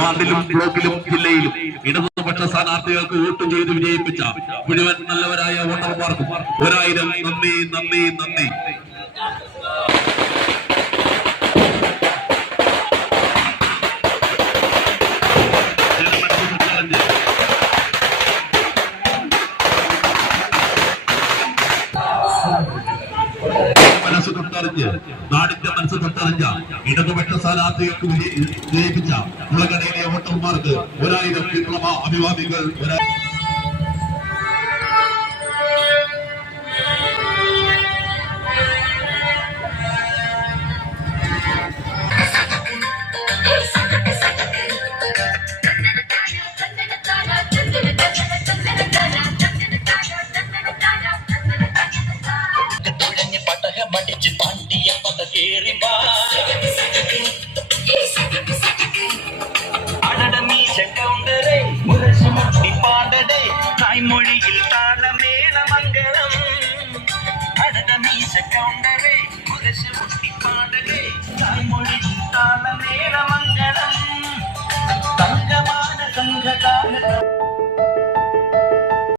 വാർഡിലും ബ്ലോക്കിലും ജില്ലയിലും ഇടതുപക്ഷ സ്ഥാനാർത്ഥികൾക്ക് വോട്ട് ചെയ്ത് വിജയിപ്പിച്ച മുഴുവൻ നല്ലവരായ വോട്ടർമാർക്കും 1000 നന്ദി നന്ദി നന്ദി. മനസ്സ് തൊട്ടറിഞ്ഞ് നാടിന്റെ മനസ്സ് തൊട്ടറിഞ്ഞ ഇടതുപക്ഷ സ്ഥാനാർത്ഥികൾക്ക് വിജയിപ്പിച്ച മുളകടയിലെ വോട്ടർമാർക്ക് 1000 വിപ്ലവ അഭിവാദികൾ. മൊഴിയിൽ താളമേള മംഗളം അടട മീശ കൗണ്ടറേ